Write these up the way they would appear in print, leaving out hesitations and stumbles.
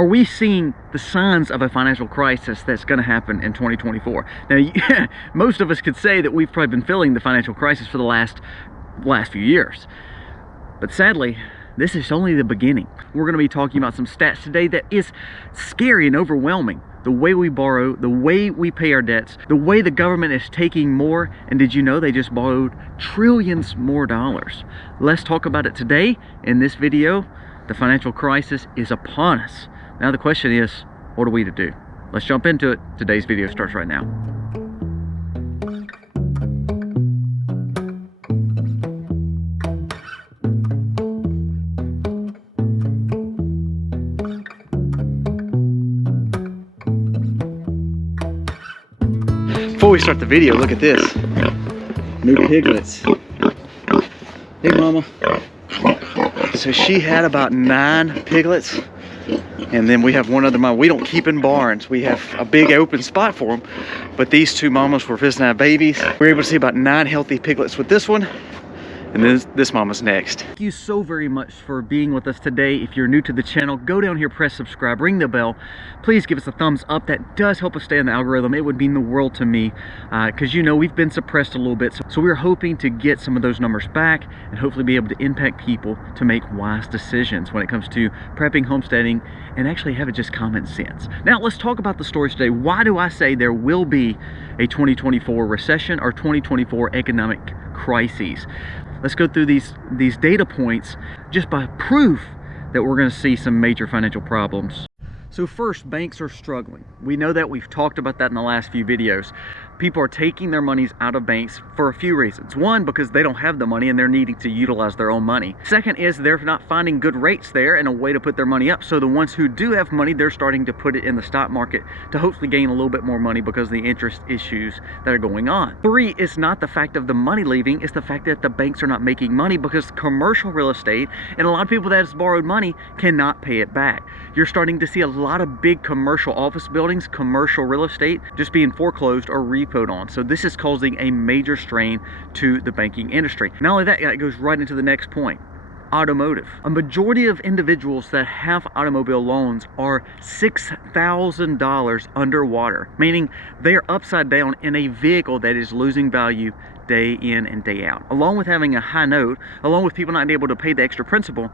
Are we seeing the signs of a financial crisis that's going to happen in 2024? Now, most of us could say that we've probably been feeling the financial crisis for the last few years. But sadly, this is only the beginning. We're going to be talking about some stats today that is scary and overwhelming. The way we borrow, the way we pay our debts, the way the government is taking more. And did you know they just borrowed trillions more dollars? Let's talk about it today in this video. The financial crisis is upon us. Now the question is, what are we to do? Let's jump into it. Today's video starts right now. Before we start the video, look at this. New piglets. Hey mama. So she had about 9 piglets, and then we have one other mama. We don't keep in barns. We have a big open spot for them, but these 2 mamas were visiting our babies. We were able to see about 9 healthy piglets with this one, and then this mama's next. Thank you so very much for being with us today. If you're new to the channel, go down here, press subscribe, ring the bell. Please give us a thumbs up. That does help us stay in the algorithm. It would mean the world to me, because you know we've been suppressed a little bit. So we're hoping to get some of those numbers back and hopefully be able to impact people to make wise decisions when it comes to prepping, homesteading, and actually have it just common sense. Now let's talk about the stories today. Why do I say there will be a 2024 recession or 2024 economic crises? Let's go through these data points just by proof that we're going to see some major financial problems. So first, banks are struggling. We know that. We've talked about that in the last few videos. People are taking their monies out of banks for a few reasons. One, because they don't have the money and they're needing to utilize their own money. Second is they're not finding good rates there and a way to put their money up. So the ones who do have money, they're starting to put it in the stock market to hopefully gain a little bit more money because of the interest issues that are going on. 3, it's not the fact of the money leaving, it's the fact that the banks are not making money because commercial real estate and a lot of people that has borrowed money cannot pay it back. You're starting to see a lot of big commercial office buildings, commercial real estate just being foreclosed or repoed on. So this is causing a major strain to the banking industry. Not only that, it goes right into the next point. Automotive. A majority of individuals that have automobile loans are $6,000 underwater, meaning they are upside down in a vehicle that is losing value day in and day out. Along with having a high note, along with people not able to pay the extra principal,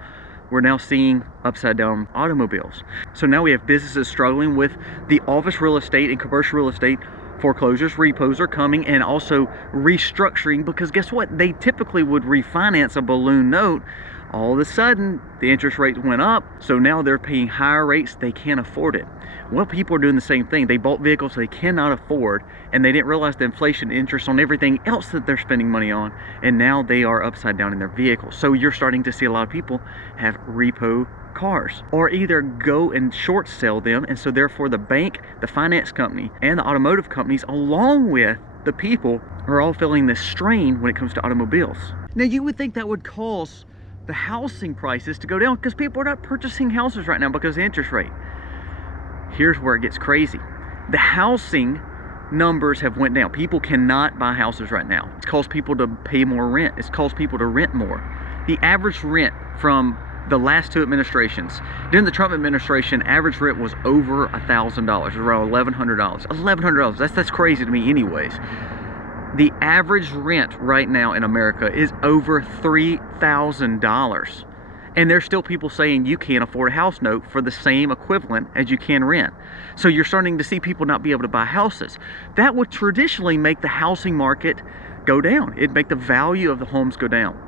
we're now seeing upside down automobiles. So now we have businesses struggling with the office real estate and commercial real estate. Foreclosures, repos are coming, and also restructuring, because guess what? They typically would refinance a balloon note. All of a sudden, the interest rate went up, so now they're paying higher rates. They can't afford it. Well, people are doing the same thing. They bought vehicles they cannot afford, and they didn't realize the inflation interest on everything else that they're spending money on, and now they are upside down in their vehicles. So you're starting to see a lot of people have repo cars, or either go and short sell them, and so therefore the bank, the finance company, and the automotive companies, along with the people, are all feeling this strain when it comes to automobiles. Now you would think that would cause the housing prices to go down because people are not purchasing houses right now because of the interest rate. Here's where it gets crazy. The housing numbers have went down. People cannot buy houses right now. It's caused people to pay more rent. It's caused people to rent more. The average rent from the last 2 administrations, during the Trump administration, average rent was over $1,000, around $1,100. $1,100, that's crazy to me anyways. The average rent right now in America is over $3,000. And there's still people saying you can't afford a house note for the same equivalent as you can rent. So you're starting to see people not be able to buy houses. That would traditionally make the housing market go down. It'd make the value of the homes go down.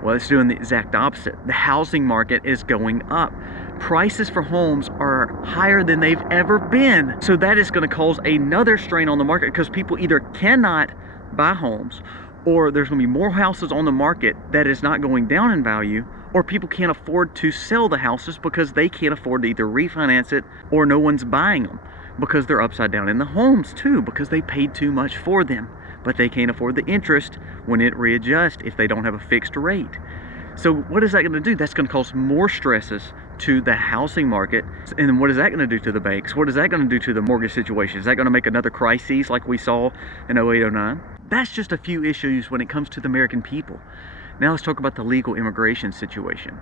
Well, it's doing the exact opposite. The housing market is going up. Prices for homes are higher than they've ever been. So that is going to cause another strain on the market because people either cannot buy homes, or there's going to be more houses on the market that is not going down in value, or people can't afford to sell the houses because they can't afford to either refinance it or no one's buying them because they're upside down in the homes too because they paid too much for them. But they can't afford the interest when it readjusts if they don't have a fixed rate. So what is that going to do? That's going to cause more stresses to the housing market. And then what is that going to do to the banks? What is that going to do to the mortgage situation? Is that going to make another crisis like we saw in 08, 09? That's just a few issues when it comes to the American people. Now let's talk about the legal immigration situation.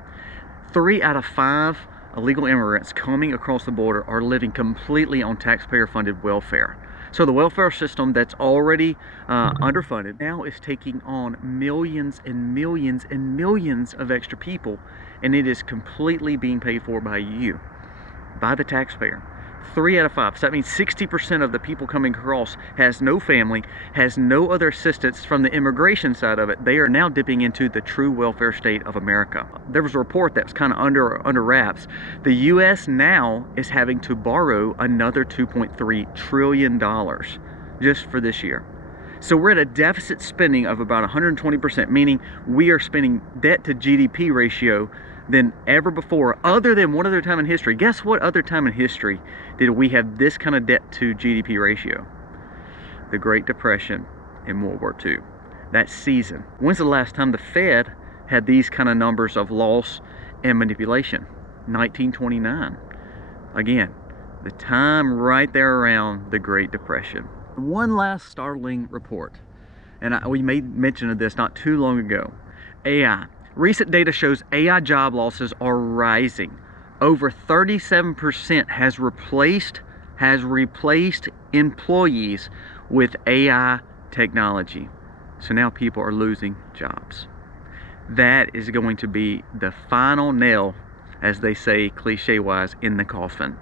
3 out of 5 illegal immigrants coming across the border are living completely on taxpayer-funded welfare. So the welfare system that's already underfunded now is taking on millions and millions and millions of extra people, and it is completely being paid for by you, by the taxpayer. 3 out of 5. So that means 60% of the people coming across has no family, has no other assistance from the immigration side of it. They are now dipping into the true welfare state of America. There was a report that was kind of under wraps. The U.S. now is having to borrow another $2.3 trillion just for this year. So we're at a deficit spending of about 120%, meaning we are spending debt to GDP ratio than ever before, other than one other time in history. Guess what other time in history did we have this kind of debt to GDP ratio? The Great Depression in World War II. That season. When's the last time the Fed had these kind of numbers of loss and manipulation? 1929. Again, the time right there around the Great Depression. One last startling report, and we made mention of this not too long ago. AI. Recent data shows AI job losses are rising. Over 37% has replaced employees with AI technology. So now people are losing jobs. That is going to be the final nail, as they say cliche-wise, in the coffin.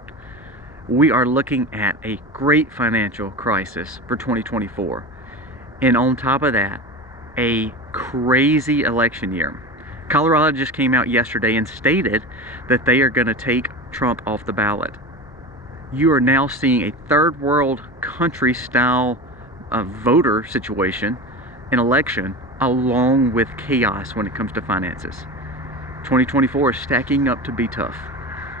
We are looking at a great financial crisis for 2024. And on top of that, a crazy election year. Colorado just came out yesterday and stated that they are going to take Trump off the ballot. You are now seeing a third world country style voter situation, an election, along with chaos when it comes to finances. 2024 is stacking up to be tough.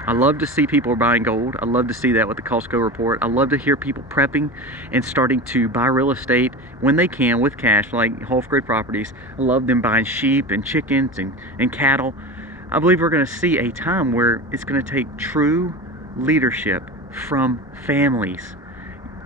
I love to see people buying gold. I love to see that with the Costco report. I love to hear people prepping and starting to buy real estate when they can with cash, like off-grid properties. I love them buying sheep and chickens and cattle. I believe we're going to see a time where it's going to take true leadership from families.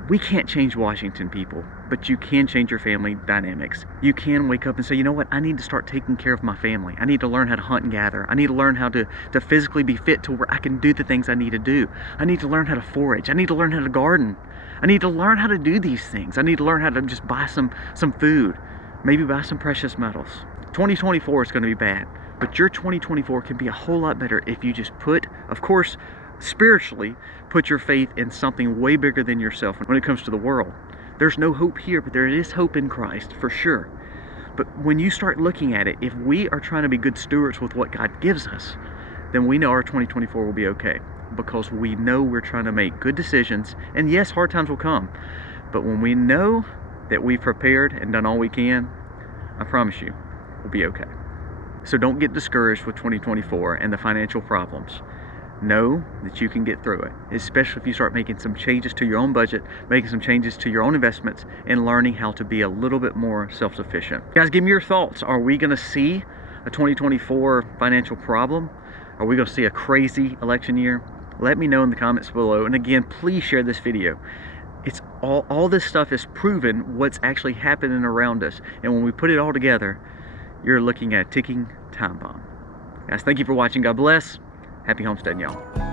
We can't change Washington, people, but you can change your family dynamics. You can wake up and say, you know what, I need to start taking care of my family. I need to learn how to hunt and gather. I need to learn how to physically be fit to where I can do the things I need to do. I need to learn how to forage. I need to learn how to garden. I need to learn how to do these things. I need to learn how to just buy some food, maybe buy some precious metals. 2024 is going to be bad, but your 2024 can be a whole lot better if you just put, of course, spiritually, put your faith in something way bigger than yourself. When it comes to the world, there's no hope here, but there is hope in Christ for sure. But when you start looking at it, if we are trying to be good stewards with what God gives us, then we know our 2024 will be okay, because we know we're trying to make good decisions. And yes, hard times will come, but when we know that we've prepared and done all we can, I promise you, we'll be okay. So don't get discouraged with 2024 and the financial problems. Know that you can get through it, especially if you start making some changes to your own budget, making some changes to your own investments, and learning how to be a little bit more self-sufficient. Guys, give me your thoughts. Are we going to see a 2024 financial problem? Are we going to see a crazy election year? Let me know in the comments below. And again, please share this video. It's all this stuff is proven what's actually happening around us. And when we put it all together, you're looking at a ticking time bomb. Guys, thank you for watching. God bless. Happy homesteading, y'all.